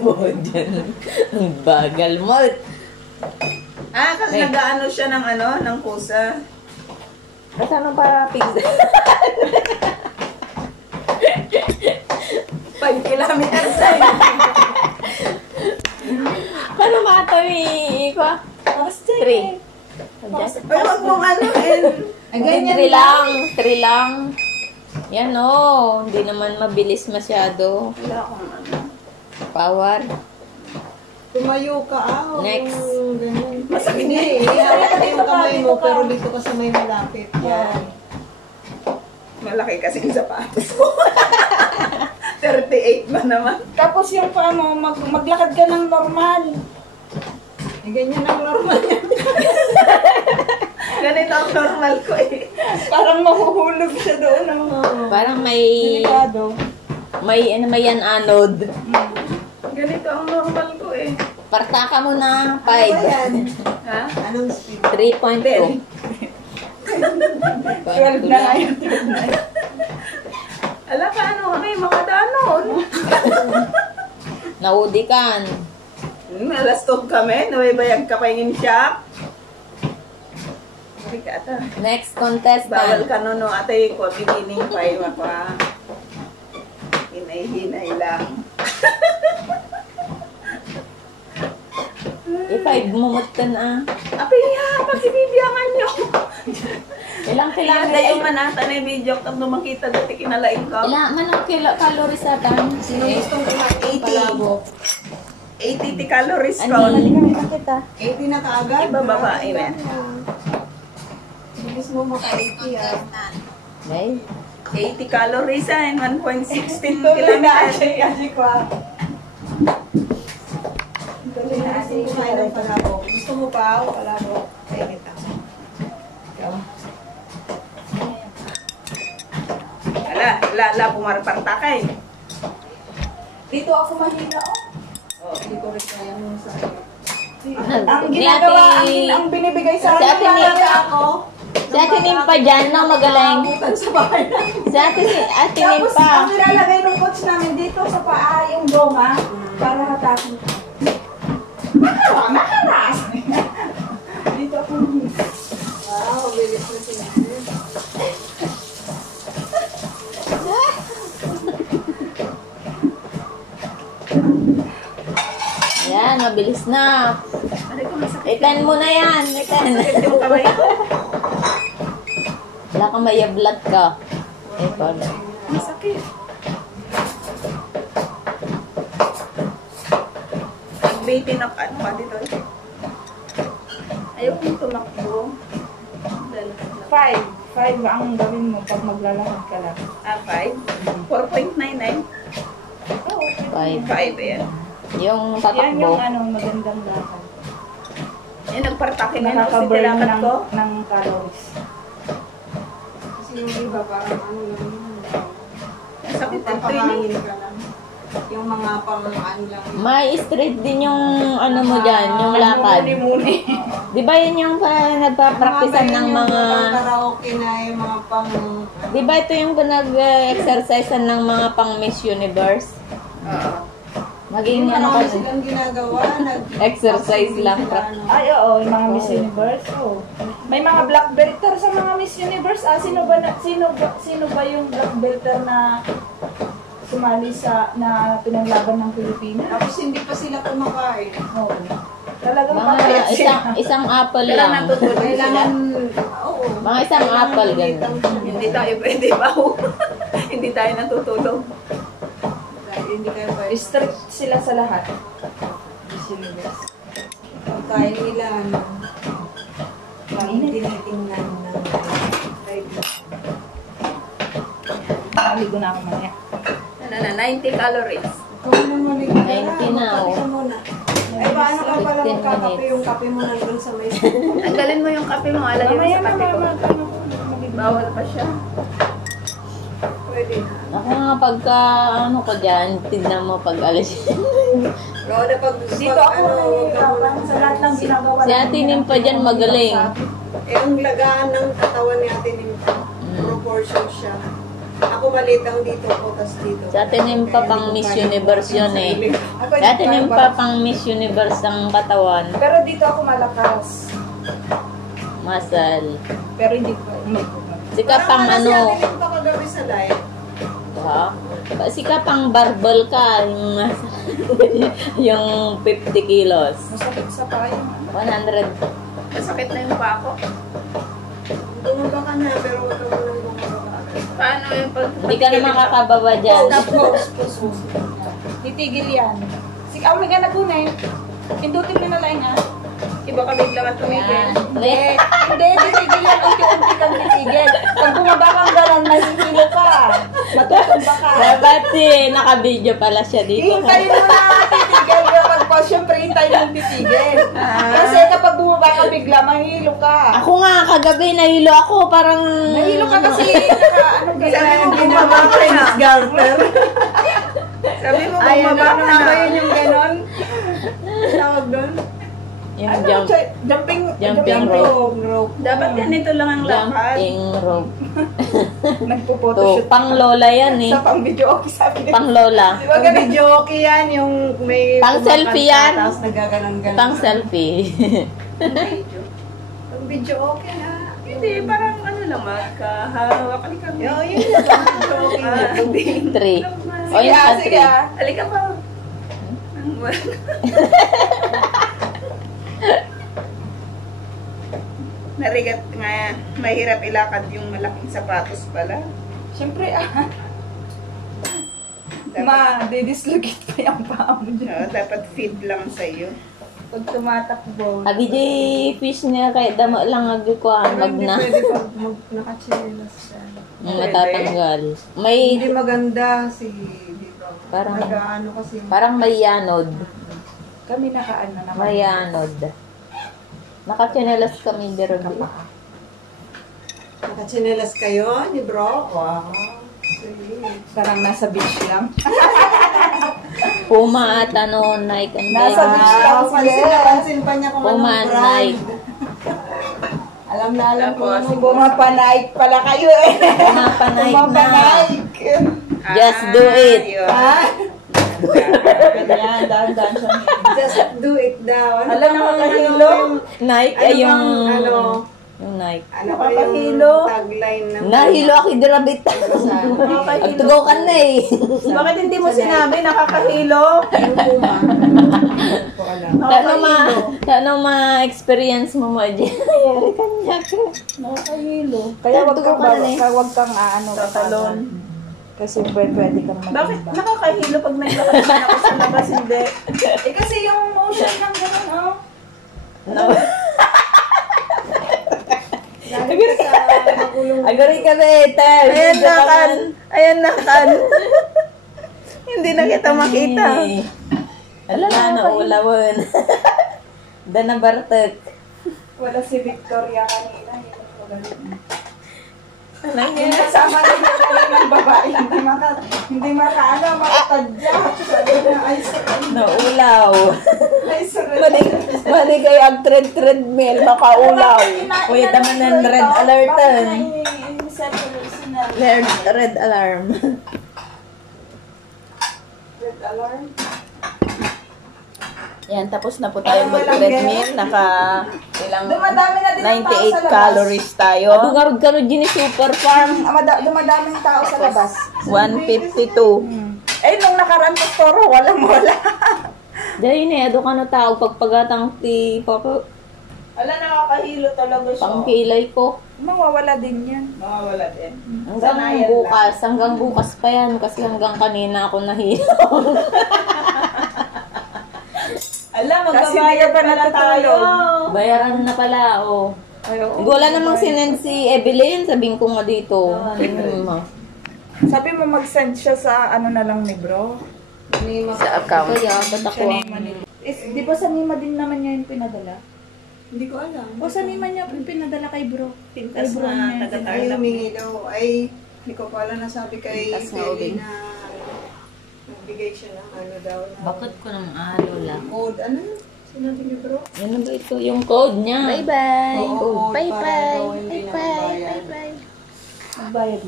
mo dyan. Ang bagal mo. Kasi nag-ano siya ng kusa. Kasi ano para pizza? 5 kilometers ay. Paano ba ito ko? 3. Ay, wag mong Ganyan 3 lang. Yan hindi naman mabilis masyado. Wala akong Power. Tumayo ka, Next. Ganyan. Hindi, ihawak ka yung kamay mo, pero dito ka sa may malapit. Yan. Malaki kasi yung sapatos ko. 38 ba naman? Tapos yung paano, maglakad ka ng normal. Ganyan ang normal yan. Ganito ang normal ko eh. Parang mahuhulog siya doon. Parang may Delikado. may yan anode. Ganito ang normal ko eh. Partaka mo na 5. Ha? Anong speed? 3.2. 12 na nga yun. Ala ka kami makadanon. Naudikan. Alas 2 kami, nabaybayag ka pa yung siya. Next contestant. Bawal ka no ate ko, beginning pa yung ako. Hinay-hinay lang. I5 mo ka na. Apiya, pagsibibiyangan nyo. Ilang Kailangan kailangan na yung manata na yung video kung makita dati kinalain ko. Ilang manong calories atan? Sino gustong kumain? 80 calories Ano count. halika kita. 80 na kaagad. Iba babae, men. Bilis mo maka-80 Okay. 80 calories and 1.16 Tuloy na kilometers. kasi ko. Tuloy na kasi kumain ng palabok. Gusto mo pa ako palabok? Kaya kita. Ala, pumarpartakay. Dito ako mahina Hindi ko rin kaya mo sa Ang ginagawa, ang binibigay sa Si Ate Nim. ako. Si Ate Nim pa dyan, no? Magaling. Sa bahay. Si Ate Nim Tapos, pa. ang nilalagay ng coach namin dito sa paa, yung goma, para hatakin ka. Makaras! Dito ako mahina. Wow, bilis na sila. Ayan, mabilis na. Itan mo na yan. Itan. Yung kamay ko. Wala kang mayablat ka. Pala. Masakit. Nag-baitin up, ano ka dito? Ayaw kong tumakbo. 5 ang gawin mo pag maglalakad ka lang. 5? 4.99? 5. 5 yan. Yung Yan tatakbo. yung magandang lakad. Yan, nagpartakin na ako sa Nakaka-burn tilakad ko. ng calories. Kasi yung iba parang ano lang yun. Ang sakit ito Papahangin yun. ka lang. Yung mga pang ano lang. May straight din yung ano mo dyan, yung lakad. Muni-muni. Di ba yun yung nagpa-practicean ng mga... Pang karaoke na yung mga pang... Di ba ito yung nag-exercisean ng mga pang Miss Universe? Oo. Maging Yung ano marami ka silang ginagawa. Exercise lang. Ay, oo, yung mga Miss Universe. Oh. May mga black belter sa mga Miss Universe. Sino ba yung black belter na sumali na pinaglaban ng Pilipinas? Tapos hindi pa sila kumakain. Oo. Talagang Mga papayat sila. isang apple Kailangan lang. natutulog sila. Kailangan... Oo. Mga isang apple, ganun. Hindi tayo pwede ba? Hindi tayo natutulog. Hindi kayo pa... Strict sila sa lahat. Miss Universe. Pagkain nila, ano... Parang tinitingnan ng... Maligo na ako mamaya. Ano na, 90 calories. Ikaw na maligo ka 90 na, magkape oh. ka muna. Ay, paano ka pala 15 magkakape? minutes. Yung kape mo nandun sa may... Tanggalin mo yung kape mo, alagay mo Mamaya sa na kape ko. Bawal pa siya. Pwede na. Ako nga pagka ano ko dyan, tignan mo pag alis. No, na pag... Dito ako nahihirapan sa lahat ng ginagawa. Si Ate Nim pa dyan magaling. Eh, ang lagaan ng katawan ni Ate Nim, proportion siya. Ako maliit ang dito ko, tas dito. Sa atin yung pa pang Miss Universe yun eh. Ako Sa atin yung pa pang Miss Universe ang katawan. Pero dito ako malakas. Muscle. Pero hindi ko. Sika pang Parang ano. Si Ate Lim pa kagabi sa live. Ha? Sika pang barbell ka. Yung 50 kilos. Masakit sa paa yung 100. Masakit na yung pako. Bumaba ka na, pero wag ka mo lang bumaba. Paano yung pag... Hindi ka na makakababa dyan. titigil yan. Sige, may ka na po na eh. Pindutin mo na lang ah. Iba ka bigla ka tumigil. Yan. Hindi, titigil yan. Unti-unti kang titigil. Pag bumaba kang gano'n, mahihilo ka. Matutumba ka. Dapat eh, naka-video pala siya dito. Hintayin mo na titigil kapag po, syempre hintayin mo titigil. Kasi kapag bumaba ka bigla, mahihilo ka. Ako nga, kagabi nahilo ako. Parang... Mahihilo ka kasi anong Sabi ganyan. mo, bumaba ka na. Garter. Sabi mo, Ayan, bumaba ka na. ba yun yung ganon? Tawag doon? Yung Ano, jumping jumping rope. Dapat ganito lang ang lakad. Jumping rope. Nagpupoto To, shoot. pang lola yan eh. Sa pang video okay sabi nila. Pang lola. Di ba Pag ganun? video okay yan, yung may... Pang kumakanta, selfie yan. Tapos nagaganon-ganon. Pang selfie. Pag video okay na. Hindi, parang ano lang, magkahawak ka kami. Yo, yun yung video okay na. 3. O yun pa Sige, 3. Alika pa. Narigat nga, mahirap ilakad yung malaking sapatos pala. Siyempre Dapat, ma-didislocate pa yung paa mo dyan. dapat feed lang sa'yo. Pag tumatakbo. Abi di fish niya kay damo lang agkuan Pero hindi magna. pwede pag nakachinelas siya. Matatanggal. May Hindi maganda si... Dito. Parang- Nag-ano kasi... parang may yanod. Kami nakaano naman. May yanod. Nakachinelas kami dero. Nakachinelas kayo ni bro? Wow. Sweet. Parang nasa beach lang. Puma at ano Nike and Nasa Nike. beach lang Pansin na pansin pa niya kung Puma anong and brand. Nike. Alam na alam ko Tapos, anong Bumapanaik pala kayo eh. Pumapa Nike na. Bumapanaik. Just do it. Yun. Ha? Ganyan, dahan-dahan siya. Just do it daw. Alam mo, nakahilo. Nike Ano ay yung bang, ano, yung Nike. ano ba Nakakahilo. yung tagline ng... Nahilo ako dirabit. Agtugaw ka na eh. Bakit hindi mo sinabi nakakahilo? Yung Puma. Hindi ko alam. Ano ma-experience mo mo dyan? Yari ka niya. Nakahilo. Kaya wag Tugo kang, ka na eh. wag kang ano, Tatalon. Kasi pwede kang Bakit matumba. nakakahilo pag naglakad na ako sa labas? Hindi. Eh kasi yung motion ng gano'n, oh. No. Galing ka sa magulong... Agari ka better. Ayan na kan. Ayan na kan. Hindi na kita makita. Ala na naulawan. Dana bartek. Wala si Victoria kanina. Yun ang magaling. Anong Yung kasama na yung kanina ng babae, hindi makaano, makatadya. Sabi na, ay, sorry. naulaw? Ay, sorry. Mali kayo ang treadmill, makaulaw. Uy, taman ng red alertan. Red alarm. Red alarm. Yan, tapos na po tayo mag-treadmill. Naka ilang Dumadami na din ang tao sa 98 labas. calories tayo. Adungarod ka rin din super farm. Dumadaming tao sa labas. 152. Eh, nung nakaraan pa toro, walang wala. Dahil na, ado ka na tao pagpagatang ti papa. Ala, nakakahilo talaga siya. Pangkilay ko. Mawawala din yan. Mawawala din. Hanggang bukas pa yan. Kasi hanggang kanina ako nahilo. Ala, Kasi magbabayad hindi ka pa pala tayo. Bayaran na pala, oh. Ayaw. Wala namang sinend si Evelyn. Sabihin ko nga dito. Sabi mo mag-send siya sa ano na lang ni bro. Sa account. Kaya, ba't ako? Di ba sa Nima din naman niya yung pinadala? Hindi ko alam. O sa Nima niya yung pinadala kay bro? Pintas Ay, bro, na niya. Ay, taga-tarlak. humingi daw. Ay, hindi ko pala nasabi kay Pintas nga Kelly uling. na nagbigay siya ng ano daw. Na Bakit ko nang lola? code. Ano yun? Sinabi niyo bro? Yan ba ito? Yung code niya. Oo, code para daw hindi na magbayad. Magbayad na.